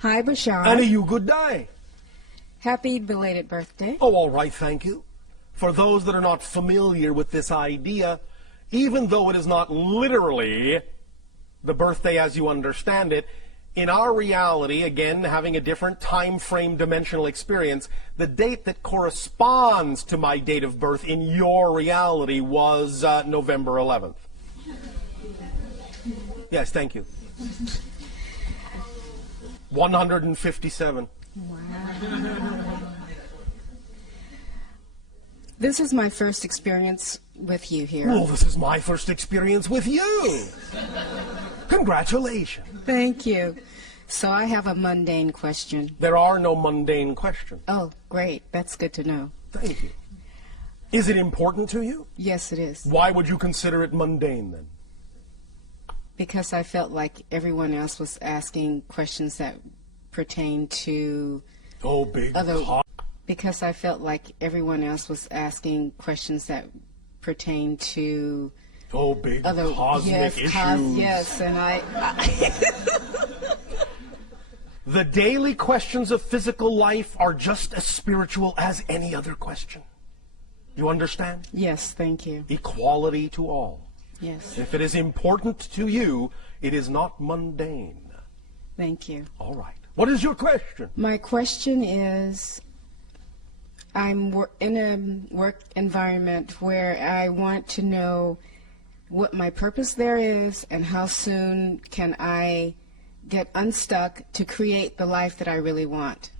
Hi, Bashar. And a you good day. Happy belated birthday. Oh, all right, thank you. For those that are not familiar with this idea, even though it is not literally the birthday as you understand it, in our reality, again, having a different time frame dimensional experience, the date that corresponds to my date of birth in your reality was November 11th. Yes, thank you. 157. Wow. This is my first experience with you here. Well, this is my first experience with you. Congratulations. Thank you. So I have a mundane question. There are no mundane questions. Oh, great. That's good to know. Thank you. Is it important to you? Yes, it is. Why would you consider it mundane then? Because I felt like everyone else was asking questions that pertain to Oh, big Because I felt like everyone else was asking questions that pertain to big cosmic issues. Yes, and I The daily questions of physical life are just as spiritual as any other question. You understand? Yes, thank you. Equality to all. Yes. If it is important to you, it is not mundane. Thank you. All right. What is your question? My question is, I'm in a work environment where I want to know what my purpose there is and how soon can I get unstuck to create the life that I really want,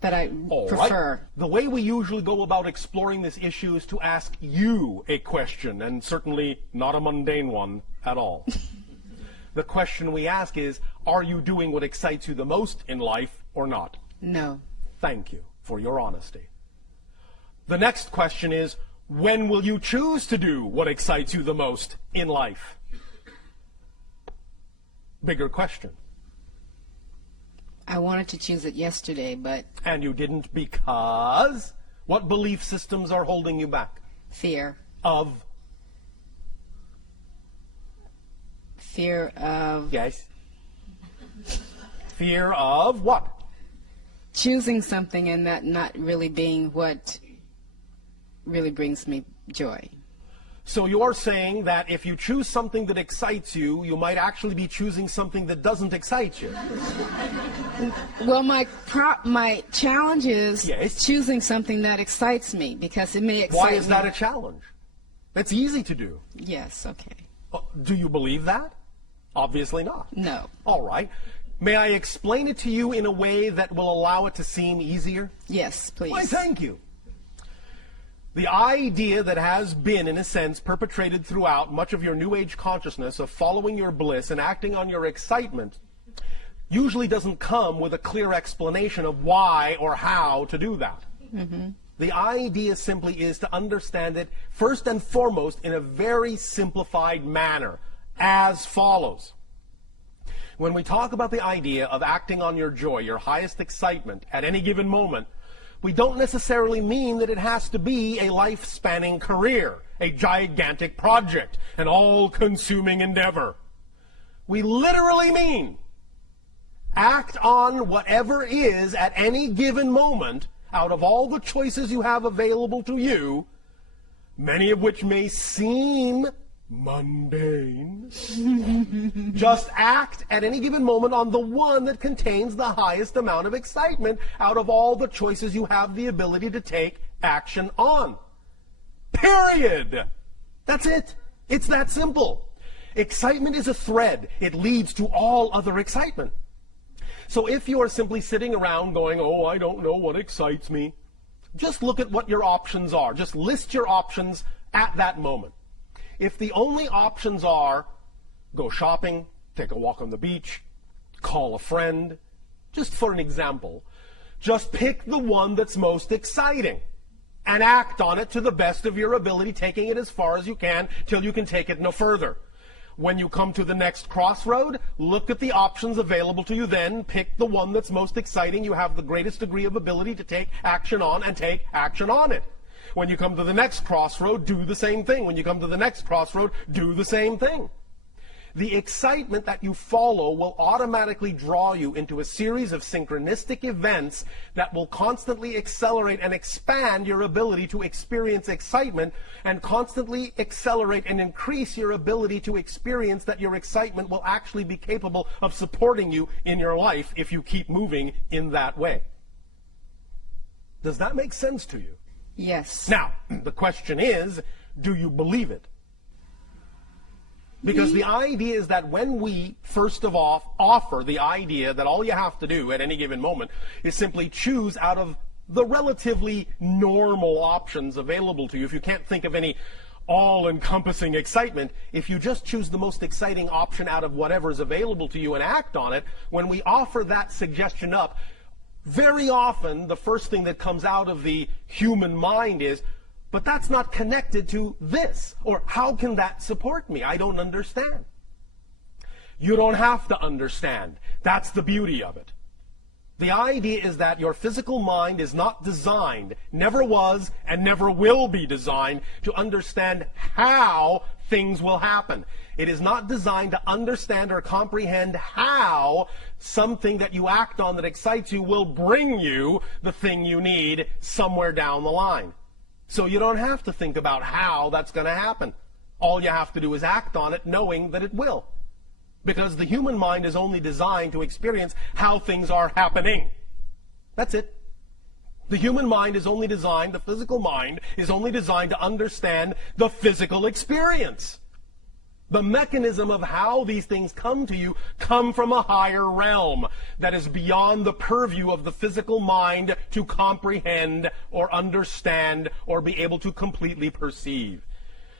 that I prefer. Right. The way we usually go about exploring this issue is to ask you a question, and certainly not a mundane one at all. The question we ask is, are you doing what excites you the most in life or not? No. Thank you for your honesty. The next question is, when will you choose to do what excites you the most in life? Bigger question. I wanted to choose it yesterday, but... And you didn't because? What belief systems are holding you back? Fear. Of? Fear of... Yes. Fear of what? Choosing something and that not really being what really brings me joy. So you're saying that if you choose something that excites you, you might actually be choosing something that doesn't excite you. Well, my challenge is Yes. choosing something that excites me, because it may excite Why is me. that a challenge? That's easy to do. Yes, okay. Do you believe that? Obviously not. No. All right. May I explain it to you in a way that will allow it to seem easier? Yes, please. Why, thank you. The idea that has been, in a sense, perpetrated throughout much of your New Age consciousness of following your bliss and acting on your excitement usually doesn't come with a clear explanation of why or how to do that. Mm-hmm. The idea simply is to understand it first and foremost in a very simplified manner, as follows. When we talk about the idea of acting on your joy, your highest excitement at any given moment, we don't necessarily mean that it has to be a life-spanning career, a gigantic project, an all-consuming endeavor. We literally mean act on whatever is at any given moment out of all the choices you have available to you, many of which may seem mundane. Just act at any given moment on the one that contains the highest amount of excitement out of all the choices you have the ability to take action on. Period. That's it. It's that simple. Excitement is a thread. It leads to all other excitement. So if you are simply sitting around going, oh, I don't know what excites me, just look at what your options are. Just list your options at that moment. If the only options are go shopping, take a walk on the beach, call a friend, just for an example, just pick the one that's most exciting and act on it to the best of your ability, taking it as far as you can till you can take it no further. When you come to the next crossroad, look at the options available to you then, pick the one that's most exciting, you have the greatest degree of ability to take action on, and take action on it. When you come to the next crossroad, do the same thing. When you come to the next crossroad, do the same thing. The excitement that you follow will automatically draw you into a series of synchronistic events that will constantly accelerate and expand your ability to experience excitement, and constantly accelerate and increase your ability to experience that your excitement will actually be capable of supporting you in your life if you keep moving in that way. Does that make sense to you? Yes. Now, the question is, do you believe it? Because the idea is that when we, first of all, offer the idea that all you have to do at any given moment is simply choose out of the relatively normal options available to you. If you can't think of any all-encompassing excitement, if you just choose the most exciting option out of whatever is available to you and act on it, when we offer that suggestion up, very often the first thing that comes out of the human mind is, but that's not connected to this. Or how can that support me? I don't understand. You don't have to understand. That's the beauty of it. The idea is that your physical mind is not designed, never was, and never will be designed to understand how things will happen. It is not designed to understand or comprehend how something that you act on that excites you will bring you the thing you need somewhere down the line. So you don't have to think about how that's going to happen. All you have to do is act on it knowing that it will. Because the human mind is only designed to experience how things are happening. That's it. The human mind is only designed, the physical mind is only designed to understand the physical experience. The mechanism of how these things come to you come from a higher realm that is beyond the purview of the physical mind to comprehend or understand or be able to completely perceive.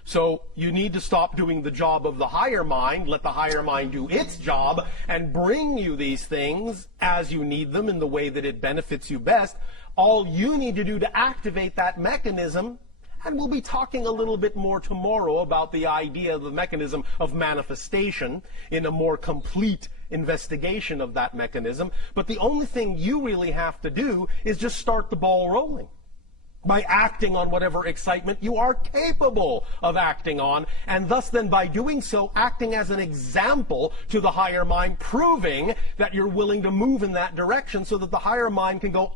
So you need to stop doing the job of the higher mind, let the higher mind do its job, and bring you these things as you need them in the way that it benefits you best. All you need to do to activate that mechanism, and we'll be talking a little bit more tomorrow about the idea of the mechanism of manifestation in a more complete investigation of that mechanism. But the only thing you really have to do is just start the ball rolling by acting on whatever excitement you are capable of acting on, and thus then by doing so, acting as an example to the higher mind, proving that you're willing to move in that direction so that the higher mind can go,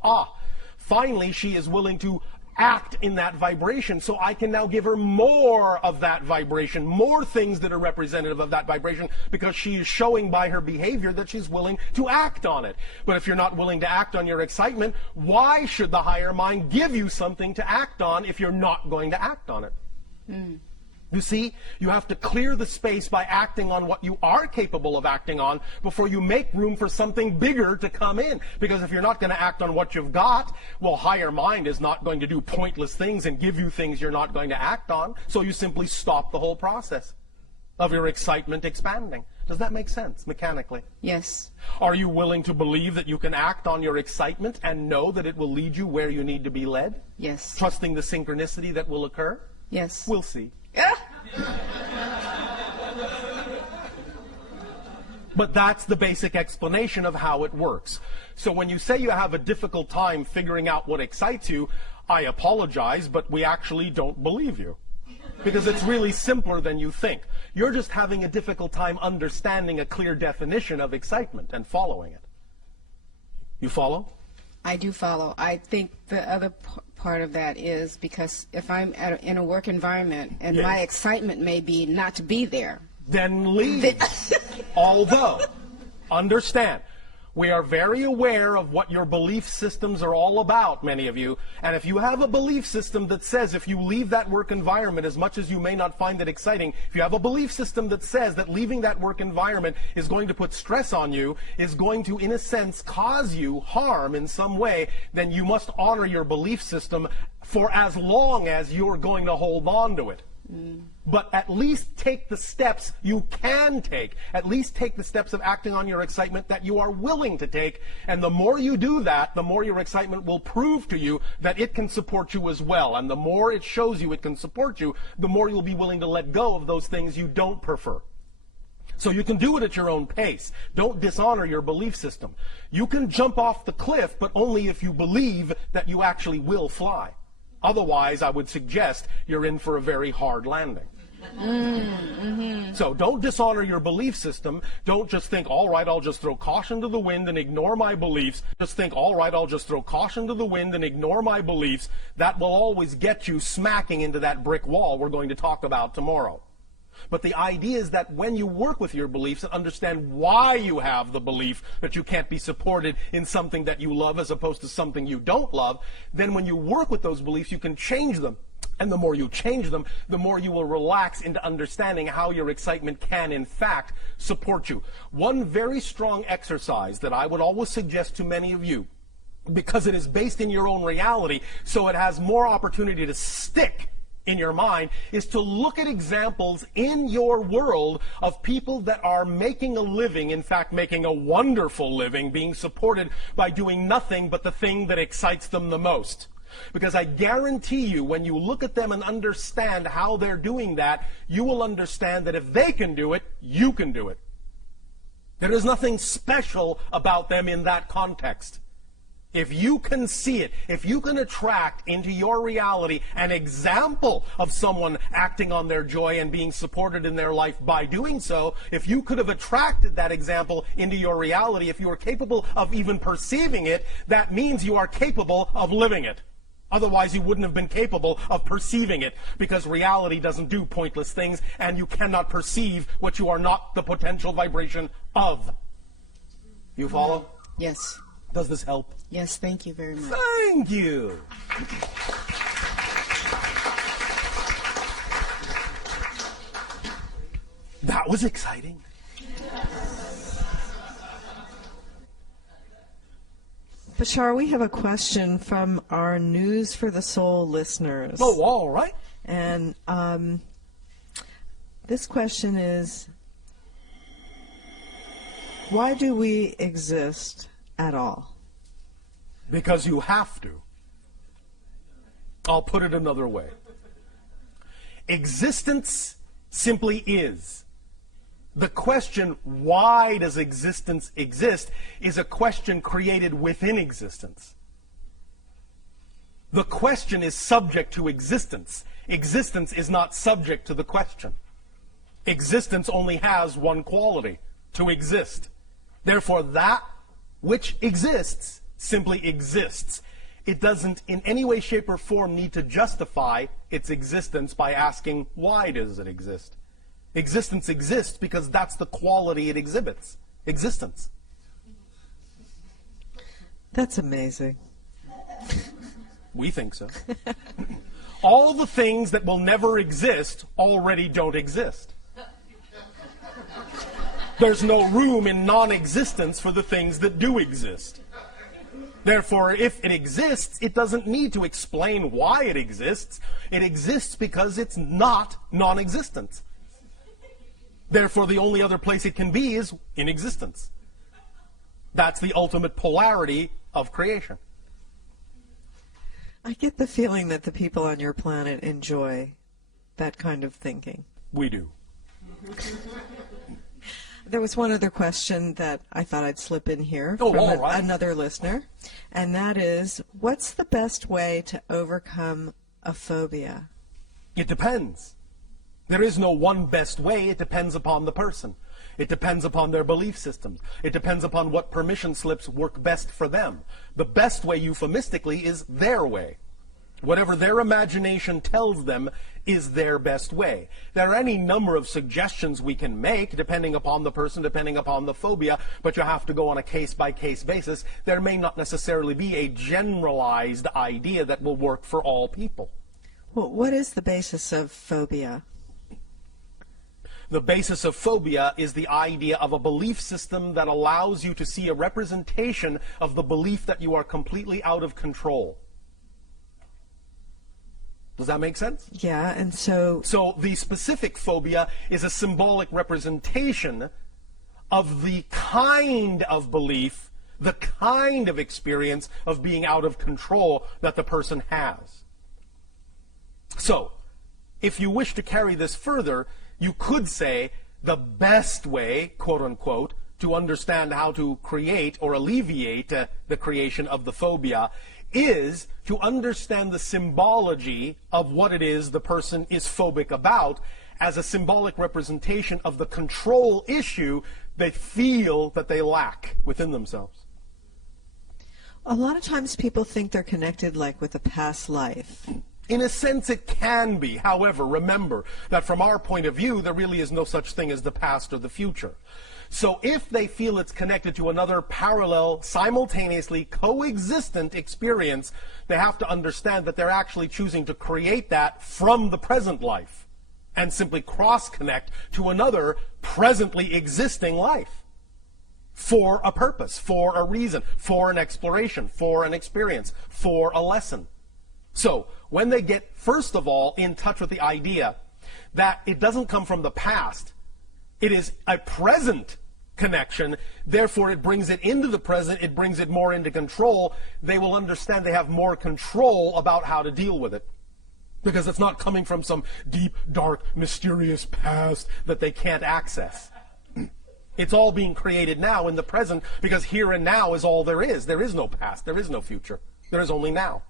finally she is willing to act in that vibration, so I can now give her more of that vibration, more things that are representative of that vibration, because she is showing by her behavior that she's willing to act on it. But if you're not willing to act on your excitement, why should the higher mind give you something to act on if you're not going to act on it? You see, you have to clear the space by acting on what you are capable of acting on before you make room for something bigger to come in. Because if you're not going to act on what you've got, well, higher mind is not going to do pointless things and give you things you're not going to act on. So you simply stop the whole process of your excitement expanding. Does that make sense mechanically? Yes. Are you willing to believe that you can act on your excitement and know that it will lead you where you need to be led? Yes. Trusting the synchronicity that will occur? Yes. We'll see. But that's the basic explanation of how it works. So when you say you have a difficult time figuring out what excites you, I apologize, but we actually don't believe you. Because it's really simpler than you think. You're just having a difficult time understanding a clear definition of excitement and following it. You follow? I do follow. I think the other part of that is because if I'm in a work environment and my excitement may be not to be there, then leave. Although, understand, we are very aware of what your belief systems are all about, many of you. And if you have a belief system that says if you leave that work environment, as much as you may not find it exciting, if you have a belief system that says that leaving that work environment is going to put stress on you, is going to, in a sense, cause you harm in some way, then you must honor your belief system for as long as you're going to hold on to it. But at least take the steps you can take. At least take the steps of acting on your excitement that you are willing to take. And the more you do that, the more your excitement will prove to you that it can support you as well. And the more it shows you it can support you, the more you'll be willing to let go of those things you don't prefer. So you can do it at your own pace. Don't dishonor your belief system. You can jump off the cliff, but only if you believe that you actually will fly. Otherwise, I would suggest you're in for a very hard landing. So don't dishonor your belief system. Don't just think, all right, I'll just throw caution to the wind and ignore my beliefs. Just think, all right, I'll just throw caution to the wind and ignore my beliefs. That will always get you smacking into that brick wall we're going to talk about tomorrow. But the idea is that when you work with your beliefs and understand why you have the belief that you can't be supported in something that you love as opposed to something you don't love, then when you work with those beliefs, you can change them. And the more you change them, the more you will relax into understanding how your excitement can, in fact, support you. One very strong exercise that I would always suggest to many of you, because it is based in your own reality, so it has more opportunity to stick in your mind, is to look at examples in your world of people that are making a living, in fact, making a wonderful living, being supported by doing nothing but the thing that excites them the most. Because I guarantee you, when you look at them and understand how they're doing that, you will understand that if they can do it, you can do it. There is nothing special about them in that context. If you can see it, if you can attract into your reality an example of someone acting on their joy and being supported in their life by doing so, if you could have attracted that example into your reality, if you are capable of even perceiving it, that means you are capable of living it. Otherwise, you wouldn't have been capable of perceiving it, because reality doesn't do pointless things, and you cannot perceive what you are not the potential vibration of. You follow? Yes. Does this help? Yes, thank you very much. Thank you. That was exciting. Bashar, we have a question from our News for the Soul listeners. Oh, all right. And this question is, why do we exist at all? Because you have to. I'll put it another way. Existence simply is. The question, why does existence exist, is a question created within existence. The question is subject to existence. Existence is not subject to the question. Existence only has one quality, to exist. Therefore, that which exists simply exists. It doesn't in any way, shape, or form need to justify its existence by asking, why does it exist? Existence exists because that's the quality it exhibits. Existence. That's amazing. We think so. All the things that will never exist already don't exist. There's no room in non-existence for the things that do exist. Therefore, if it exists, it doesn't need to explain why it exists. It exists because it's not non-existence. Therefore, the only other place it can be is in existence. That's the ultimate polarity of creation. I get the feeling that the people on your planet enjoy that kind of thinking. We do. There was one other question that I thought I'd slip in here Oh, from all right. another listener, and that is, what's the best way to overcome a phobia? It depends. There is no one best way. It depends upon the person. It depends upon their belief systems. It depends upon what permission slips work best for them. The best way, euphemistically, is their way. Whatever their imagination tells them is their best way. There are any number of suggestions we can make, depending upon the person, depending upon the phobia, but you have to go on a case-by-case basis. There may not necessarily be a generalized idea that will work for all people. Well, what is the basis of phobia? The basis of phobia is the idea of a belief system that allows you to see a representation of the belief that you are completely out of control. Does that make sense? Yeah, and so the specific phobia is a symbolic representation of the kind of belief, the kind of experience of being out of control that the person has. So, if you wish to carry this further, you could say the best way, quote unquote, to understand how to create or alleviate the creation of the phobia is to understand the symbology of what it is the person is phobic about, as a symbolic representation of the control issue they feel that they lack within themselves. A lot of times people think they're connected like with a past life. In a sense, it can be. However, remember that from our point of view, there really is no such thing as the past or the future. So if they feel it's connected to another parallel, simultaneously coexistent experience, they have to understand that they're actually choosing to create that from the present life and simply cross-connect to another presently existing life for a purpose, for a reason, for an exploration, for an experience, for a lesson. So when they get, first of all, in touch with the idea that it doesn't come from the past, it is a present connection, therefore it brings it into the present, it brings it more into control, they will understand they have more control about how to deal with it. Because it's not coming from some deep, dark, mysterious past that they can't access. It's all being created now in the present, because here and now is all there is. There is no past, there is no future. There is only now.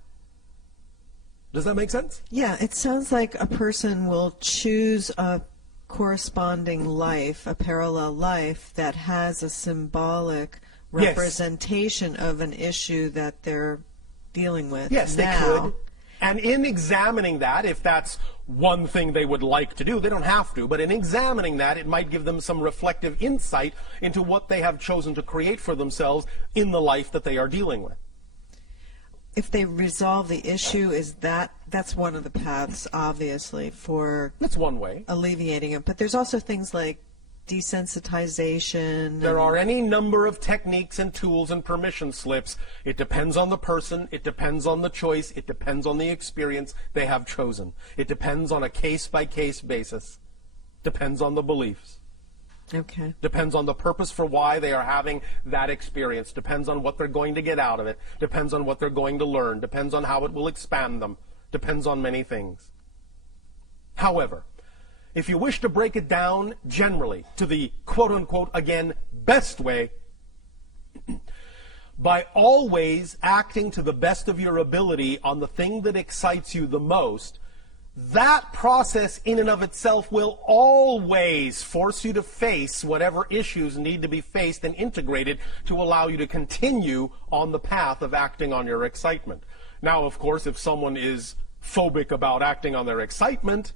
Does that make sense? Yeah, it sounds like a person will choose a corresponding life, a parallel life that has a symbolic representation of an issue that they're dealing with. Yes, now. they could. And in examining that, if that's one thing they would like to do, they don't have to, but in examining that, it might give them some reflective insight into what they have chosen to create for themselves in the life that they are dealing with. If they resolve the issue, that's one of the paths, obviously, for That's one way. alleviating it. But there's also things like desensitization. There are any number of techniques and tools and permission slips. It depends on the person. It depends on the choice. It depends on the experience they have chosen. It depends on a case-by-case basis. Depends on the beliefs. Okay. Depends on the purpose for why they are having that experience. Depends on what they're going to get out of it. Depends on what they're going to learn. Depends on how it will expand them. Depends on many things. However, if you wish to break it down generally to the quote-unquote, again, best way, by always acting to the best of your ability on the thing that excites you the most, that process in and of itself will always force you to face whatever issues need to be faced and integrated to allow you to continue on the path of acting on your excitement. Now, of course, if someone is phobic about acting on their excitement,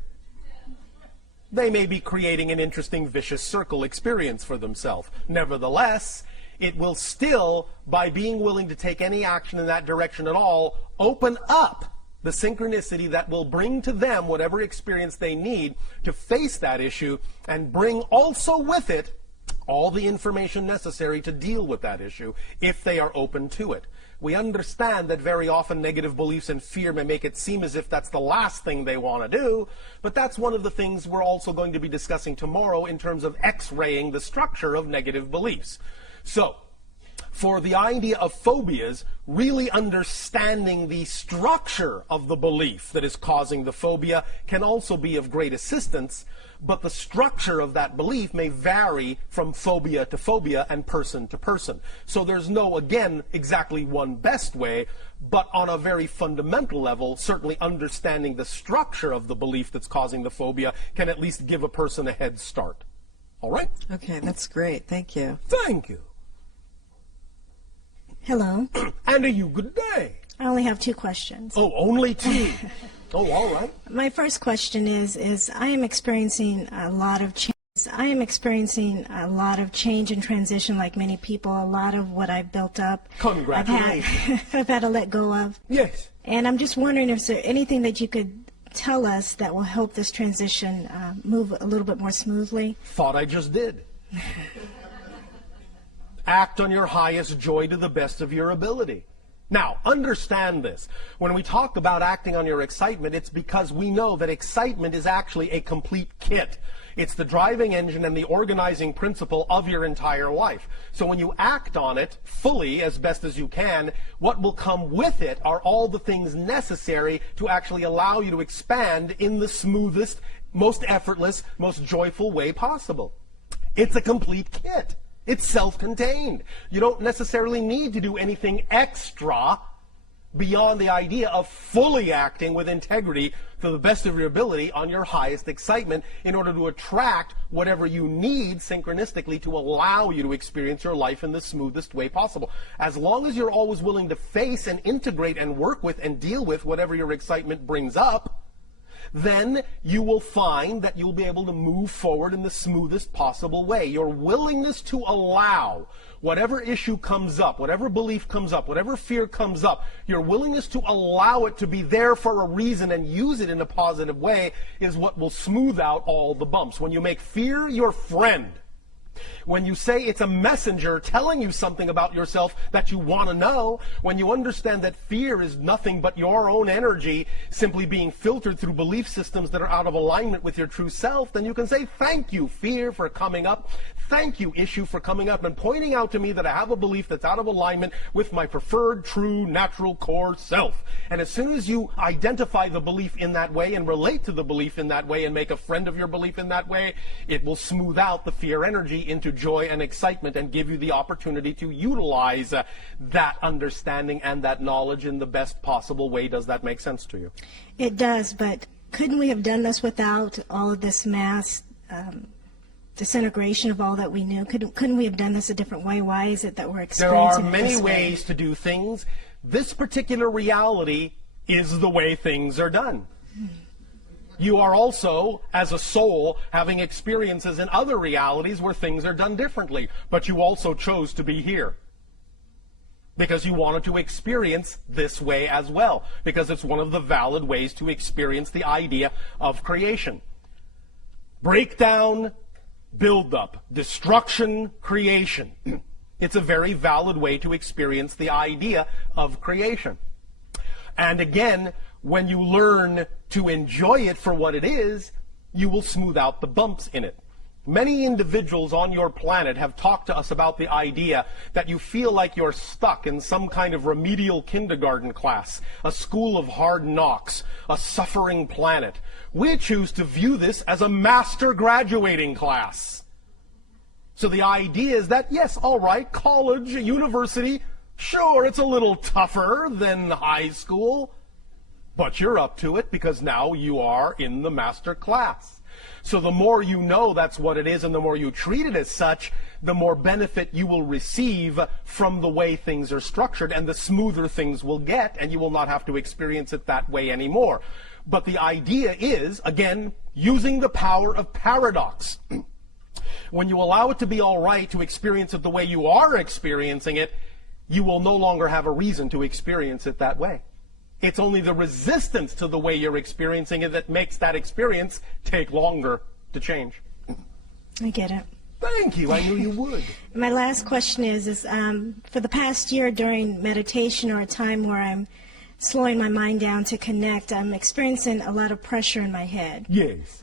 they may be creating an interesting vicious circle experience for themselves. Nevertheless, it will still, by being willing to take any action in that direction at all, open up the synchronicity that will bring to them whatever experience they need to face that issue and bring also with it all the information necessary to deal with that issue if they are open to it. We understand that very often negative beliefs and fear may make it seem as if that's the last thing they want to do, but that's one of the things we're also going to be discussing tomorrow in terms of X-raying the structure of negative beliefs. So, for the idea of phobias, really understanding the structure of the belief that is causing the phobia can also be of great assistance, but the structure of that belief may vary from phobia to phobia and person to person. So there's no, again, exactly one best way, but on a very fundamental level, certainly understanding the structure of the belief that's causing the phobia can at least give a person a head start. All right? Okay, that's great. Thank you. Thank you. Hello. And a you good day. I only have 2 questions. Oh, only 2. Oh, all right. My first question is I am experiencing a lot of change. I am experiencing a lot of change and transition like many people. A lot of what I've built up, Congratulations. I've had to let go of. Yes. And I'm just wondering if there anything that you could tell us that will help this transition move a little bit more smoothly. Thought I just did. Act on your highest joy to the best of your ability. Now, understand this. When we talk about acting on your excitement, it's because we know that excitement is actually a complete kit. It's the driving engine and the organizing principle of your entire life. So when you act on it fully, as best as you can, what will come with it are all the things necessary to actually allow you to expand in the smoothest, most effortless, most joyful way possible. It's a complete kit. It's self-contained. You don't necessarily need to do anything extra beyond the idea of fully acting with integrity to the best of your ability on your highest excitement in order to attract whatever you need synchronistically to allow you to experience your life in the smoothest way possible. As long as you're always willing to face and integrate and work with and deal with whatever your excitement brings up, then you will find that you'll be able to move forward in the smoothest possible way. Your willingness to allow whatever issue comes up, whatever belief comes up, whatever fear comes up, your willingness to allow it to be there for a reason and use it in a positive way is what will smooth out all the bumps. When you make fear your friend, when you say it's a messenger telling you something about yourself that you want to know, when you understand that fear is nothing but your own energy simply being filtered through belief systems that are out of alignment with your true self, then you can say, thank you, fear, for coming up. Thank you, issue, for coming up and pointing out to me that I have a belief that's out of alignment with my preferred, true, natural core self. And as soon as you identify the belief in that way and relate to the belief in that way and make a friend of your belief in that way, it will smooth out the fear energy into joy and excitement and give you the opportunity to utilize that understanding and that knowledge in the best possible way. Does that make sense to you? It does, but couldn't we have done this without all of this mass disintegration of all that we knew? Couldn't we have done this a different way? Why is it that we're experiencing it this way? There are many ways to do things. This particular reality is the way things are done. You are also, as a soul, having experiences in other realities where things are done differently. But you also chose to be here because you wanted to experience this way as well, because it's one of the valid ways to experience the idea of creation. Breakdown, build-up, destruction, creation. It's a very valid way to experience the idea of creation. And again, when you learn to enjoy it for what it is, you will smooth out the bumps in it. Many individuals on your planet have talked to us about the idea that you feel like you're stuck in some kind of remedial kindergarten class, a school of hard knocks, a suffering planet. We choose to view this as a master graduating class. So the idea is that, yes, all right, college, university, sure, it's a little tougher than high school, but you're up to it because now you are in the master class. So the more you know that's what it is and the more you treat it as such, the more benefit you will receive from the way things are structured and the smoother things will get, and you will not have to experience it that way anymore. But the idea is, again, using the power of paradox. When you allow it to be all right to experience it the way you are experiencing it, you will no longer have a reason to experience it that way. It's only the resistance to the way you're experiencing it that makes that experience take longer to change. I get it. Thank you. I knew you would. My last question is for the past year during meditation or a time where I'm slowing my mind down to connect, I'm experiencing a lot of pressure in my head. Yes.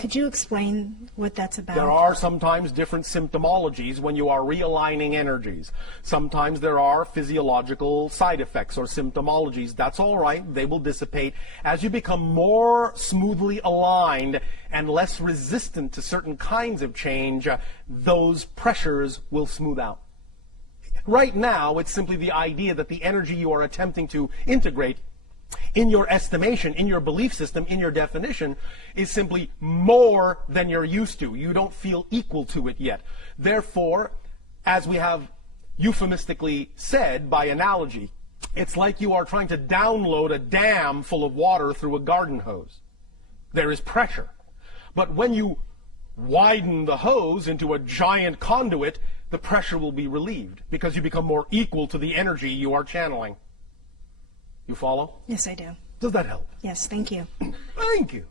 Could you explain what that's about? There are sometimes different symptomologies when you are realigning energies. Sometimes there are physiological side effects or symptomologies. That's all right. They will dissipate. As you become more smoothly aligned and less resistant to certain kinds of change, those pressures will smooth out. Right now, it's simply the idea that the energy you are attempting to integrate in your estimation, in your belief system, in your definition, is simply more than you're used to. You don't feel equal to it yet. Therefore, as we have euphemistically said by analogy, it's like you are trying to download a dam full of water through a garden hose. There is pressure. But when you widen the hose into a giant conduit, the pressure will be relieved because you become more equal to the energy you are channeling. You follow? Yes, I do. Does that help? Yes, thank you. Thank you.